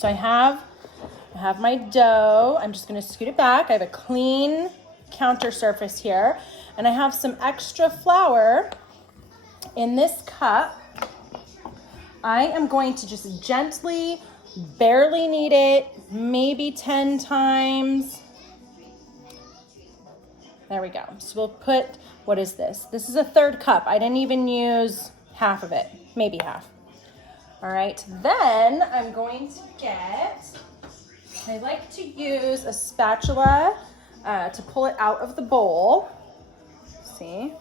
So I have my dough. I'm just gonna scoot it back. I have a clean counter surface here, and I have some extra flour in this cup. I am going to just gently, barely knead it, maybe 10 times. There we go. So we'll put, what is this? This is a 1/3 cup. I didn't even use half of it, maybe half. All right, then I'm going to I like to use a spatula to pull it out of the bowl. See?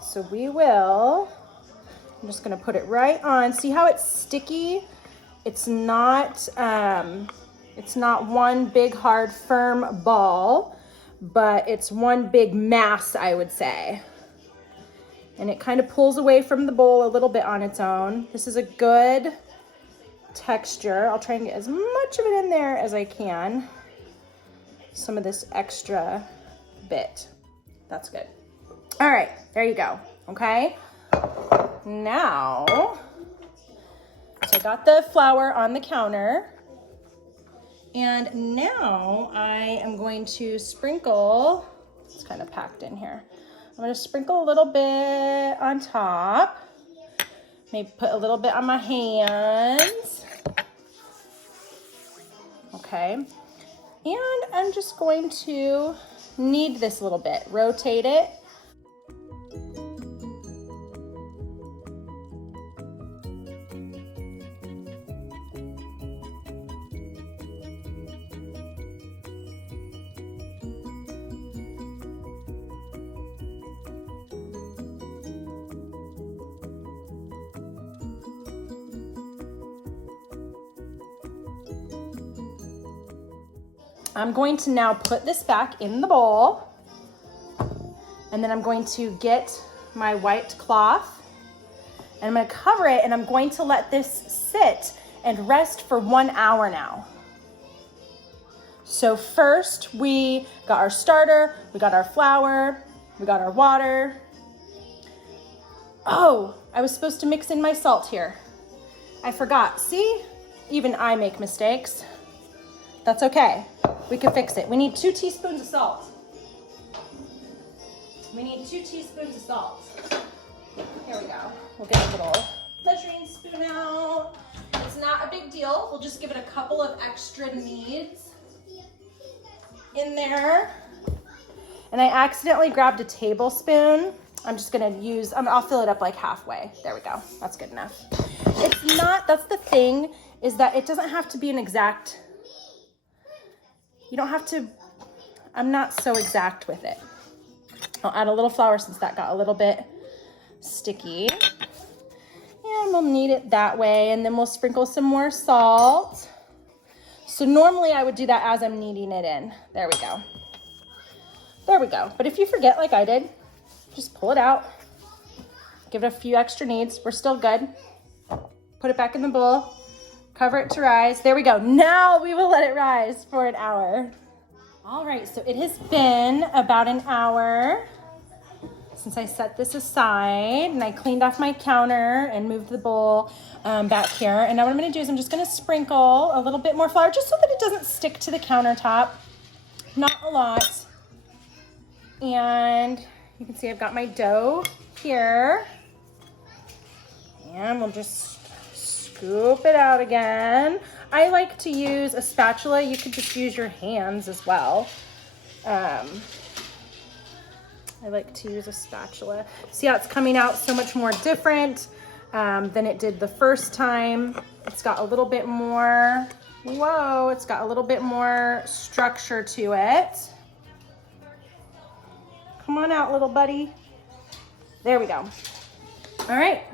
So I'm just gonna put it right on. See how it's sticky? It's not one big, hard, firm ball, but it's one big mass, I would say. And it kind of pulls away from the bowl a little bit on its own. This is a good texture. I'll try and get as much of it in there as I can. Some of this extra bit. That's good. All right, there you go, okay? Now, so I got the flour on the counter, and now I am going to sprinkle, it's kind of packed in here. I'm gonna sprinkle a little bit on top, maybe put a little bit on my hands. Okay, and I'm just going to knead this a little bit, rotate it. I'm going to now put this back in the bowl, and then I'm going to get my white cloth, and I'm going to cover it, and I'm going to let this sit and rest for 1 hour now. So first we got our starter, we got our flour, we got our water. Oh, I was supposed to mix in my salt here. I forgot. See, even I make mistakes. That's okay. We can fix it. We need 2 teaspoons of salt. We need 2 teaspoons of salt. Here we go. We'll get a little measuring spoon out. It's not a big deal. We'll just give it a couple of extra kneads in there. And I accidentally grabbed a tablespoon. I'm just gonna use, I'll fill it up like halfway. There we go. That's good enough. It's not, that's the thing, is that it doesn't have to be an exact, you don't have to, I'm not so exact with it. I'll add a little flour since that got a little bit sticky. And we'll knead it that way, and then we'll sprinkle some more salt. So normally I would do that as I'm kneading it in. There we go. There we go. But if you forget like I did, just pull it out. Give it a few extra kneads. We're still good. Put it back in the bowl. Cover it to rise. There we go. Now we will let it rise for an hour. All right, so it has been about an hour since I set this aside, and I cleaned off my counter and moved the bowl back here. And now what I'm gonna do is I'm just gonna sprinkle a little bit more flour just so that it doesn't stick to the countertop. Not a lot. And you can see I've got my dough here. And we'll just scoop it out again. I like to use a spatula. You could just use your hands as well. I like to use a spatula. See how it's coming out so much more different than it did the first time. It's got a little bit more, whoa, it's got a little bit more structure to it. Come on out, little buddy. There we go. All right.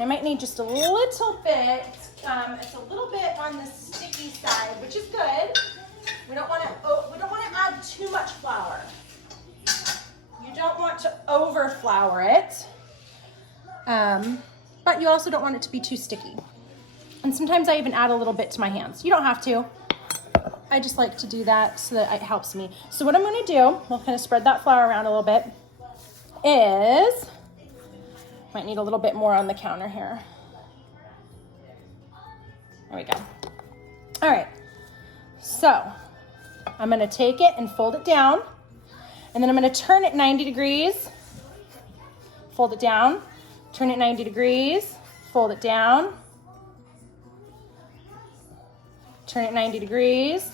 I might need just a little bit. It's a little bit on the sticky side, which is good. We don't want to add too much flour. You don't want to over flour it, but you also don't want it to be too sticky. And sometimes I even add a little bit to my hands. You don't have to. I just like to do that so that it helps me. So what I'm going to do, we'll kind of spread that flour around a little bit, is might need a little bit more on the counter here. There we go. All right, so I'm gonna take it and fold it down, and then I'm gonna turn it 90 degrees, fold it down, turn it 90 degrees, fold it down, turn it 90 degrees,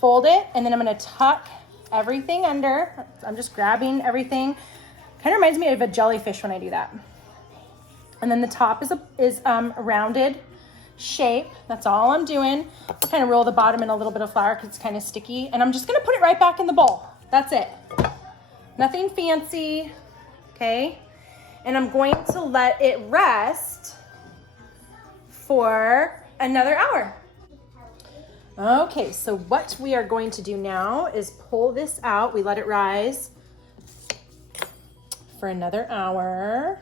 fold it, and then I'm gonna tuck everything under. I'm just grabbing everything. Kind of reminds me of a jellyfish when I do that. And then the top is a rounded shape. That's all I'm doing. I'll kind of roll the bottom in a little bit of flour because it's kind of sticky. And I'm just gonna put it right back in the bowl. That's it. Nothing fancy, okay? And I'm going to let it rest for another hour. Okay, so what we are going to do now is pull this out. We let it rise for another hour.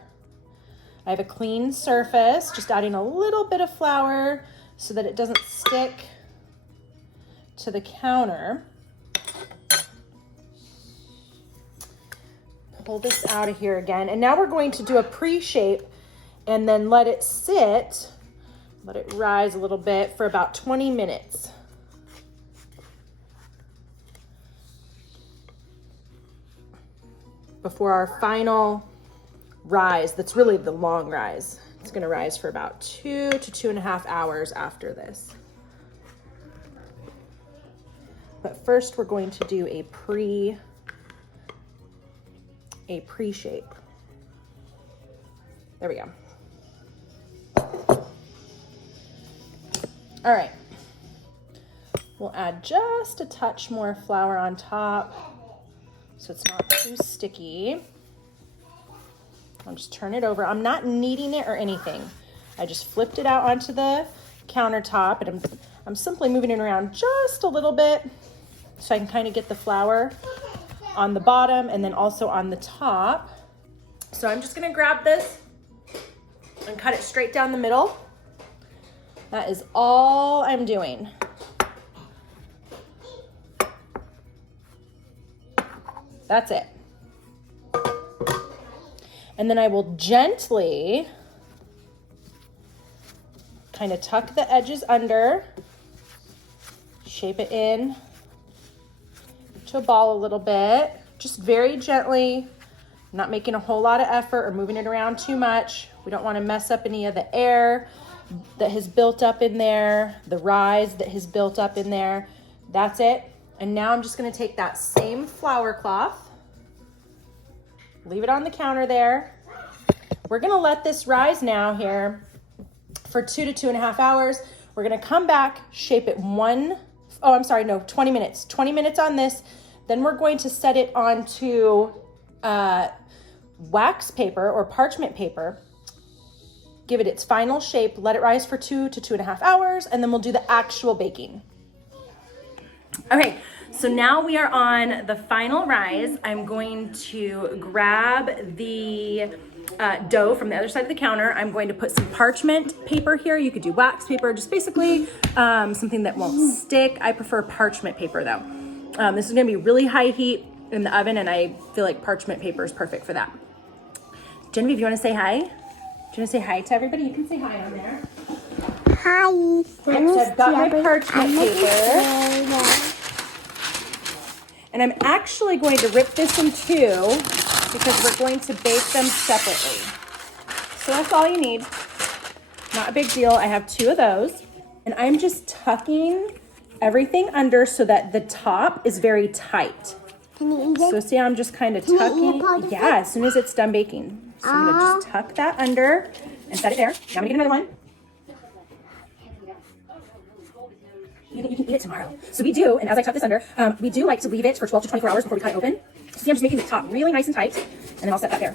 I have a clean surface, just adding a little bit of flour so that it doesn't stick to the counter. Pull this out of here again. And now we're going to do a pre-shape and then let it sit, let it rise a little bit for about 20 minutes. Before our final rise, that's really the long rise. It's gonna rise for about 2 to 2.5 hours after this. But first we're going to do a pre-shape. There we go. All right. We'll add just a touch more flour on top so it's not too sticky. I'll just turn it over. I'm not kneading it or anything. I just flipped it out onto the countertop, and I'm simply moving it around just a little bit so I can kind of get the flour on the bottom and then also on the top. So I'm just gonna grab this and cut it straight down the middle. That is all I'm doing. That's it. And then I will gently kind of tuck the edges under, shape it in to a ball a little bit, just very gently, not making a whole lot of effort or moving it around too much. We don't want to mess up any of the air that has built up in there, the rise that has built up in there. That's it. And now I'm just going to take that same flour cloth, leave it on the counter there. We're going to let this rise now here for 2 to 2.5 hours. We're going to come back, shape it 20 minutes. 20 minutes on this. Then we're going to set it onto wax paper or parchment paper, give it its final shape, let it rise for 2 to 2.5 hours, and then we'll do the actual baking. Okay, so now we are on the final rise. I'm going to grab the dough from the other side of the counter. I'm going to put some parchment paper here. You could do wax paper, just basically something that won't stick. I prefer parchment paper though. This is gonna be really high heat in the oven, and I feel like parchment paper is perfect for that. Genevieve, you wanna say hi? Do you wanna say hi to everybody? You can say hi on there. Hi. So I've got my parchment paper. And I'm actually going to rip this in two because we're going to bake them separately. So that's all you need. Not a big deal. I have 2 of those. And I'm just tucking everything under so that the top is very tight. Can you eat it? So see, I'm just kind of Can you eat tucking. a part of Yeah, it? as soon as it's done baking. So I'm gonna just tuck that under and set it there. Now I'm gonna get another one. You can eat it tomorrow. So we do, and as I tuck this under, we do like to leave it for 12 to 24 hours before we cut it open. See, I'm just making the top really nice and tight, and then I'll set that there.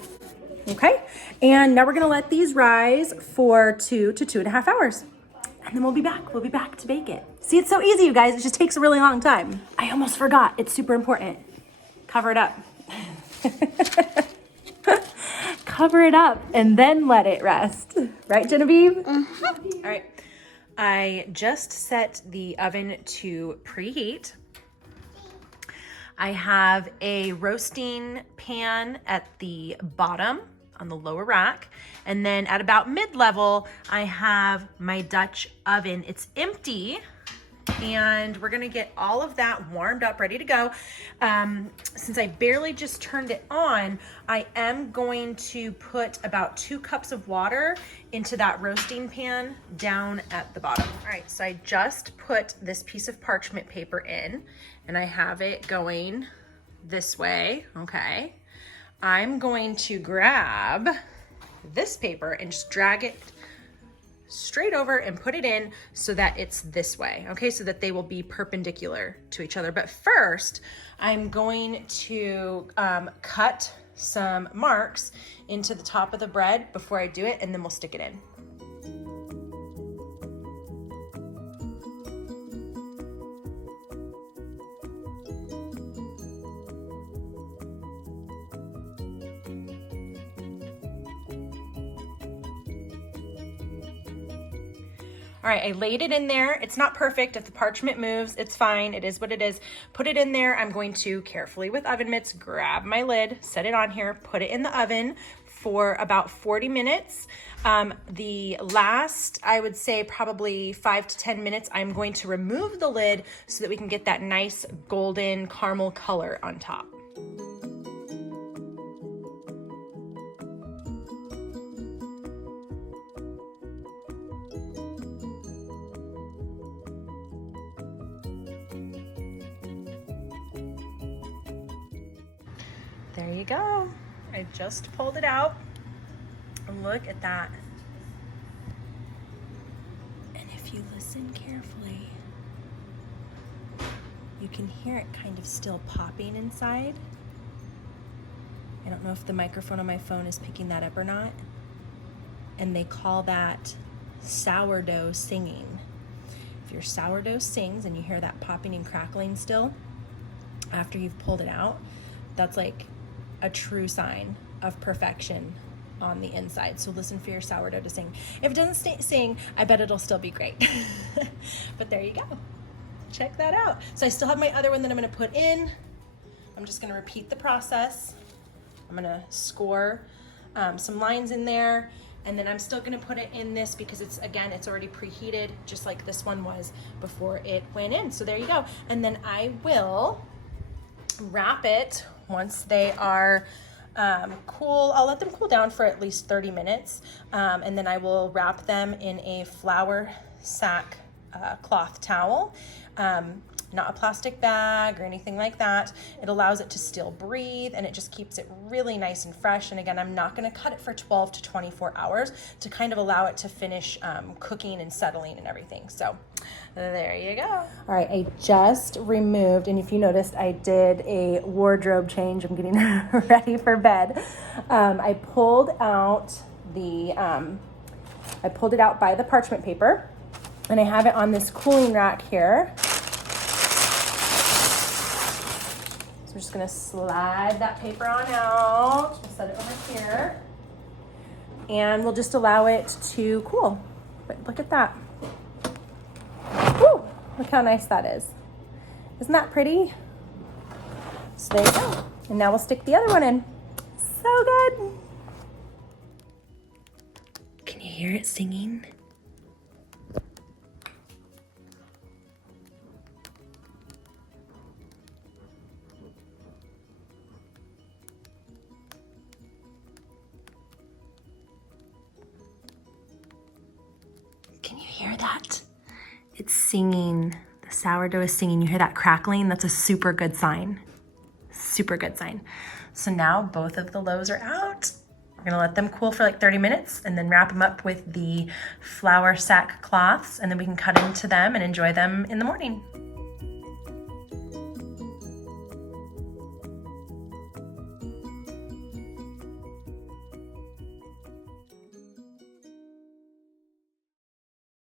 Okay, and now we're gonna let these rise for 2 to 2.5 hours. And then we'll be back. We'll be back to bake it. See, it's so easy, you guys. It just takes a really long time. I almost forgot. It's super important. Cover it up. Cover it up and then let it rest. Right, Genevieve? Uh-huh. All right. I just set the oven to preheat. I have a roasting pan at the bottom on the lower rack. And then at about mid-level, I have my Dutch oven. It's empty. And we're gonna get all of that warmed up, ready to go. Since I barely just turned it on, I am going to put about 2 cups of water into that roasting pan down at the bottom. All right, so I just put this piece of parchment paper in, and I have it going this way, okay? I'm going to grab this paper and just drag it straight over and put it in so that it's this way, okay? So that they will be perpendicular to each other. But first, I'm going to cut some marks into the top of the bread before I do it, and then we'll stick it in. All right, I laid it in there. It's not perfect. If the parchment moves, it's fine. It is what it is. Put it in there. I'm going to carefully with oven mitts grab my lid, set it on here, put it in the oven for about 40 minutes. The last, I would say probably 5 to 10 minutes, I'm going to remove the lid so that we can get that nice golden caramel color on top. There you go. I just pulled it out. Look at that. And if you listen carefully, you can hear it kind of still popping inside. I don't know if the microphone on my phone is picking that up or not. And they call that sourdough singing. If your sourdough sings and you hear that popping and crackling still after you've pulled it out, that's like a true sign of perfection on the inside. So listen for your sourdough to sing. If it doesn't sing, I bet it'll still be great. But there you go. Check that out. So I still have my other one that I'm gonna put in. I'm just gonna repeat the process. I'm gonna score some lines in there, and then I'm still gonna put it in this because it's already preheated, just like this one was before it went in. So there you go. And then I will wrap it once they are cool. I'll let them cool down for at least 30 minutes. And then I will wrap them in a flour sack cloth towel. Not a plastic bag or anything like that. It allows it to still breathe, and it just keeps it really nice and fresh. And again, I'm not gonna cut it for 12 to 24 hours to kind of allow it to finish cooking and settling and everything. So there you go. All right, I just removed, and if you noticed, I did a wardrobe change. I'm getting ready for bed. I pulled it out by the parchment paper, and I have it on this cooling rack here. So we're just gonna slide that paper on out. We'll set it over here. And we'll just allow it to cool. But look at that. Woo! Look how nice that is. Isn't that pretty? So there you go. And now we'll stick the other one in. So good. Can you hear it singing? Can you hear that? It's singing. The sourdough is singing. You hear that crackling? That's a super good sign. Super good sign. So now both of the loaves are out. We're gonna let them cool for like 30 minutes and then wrap them up with the flour sack cloths, and then we can cut into them and enjoy them in the morning.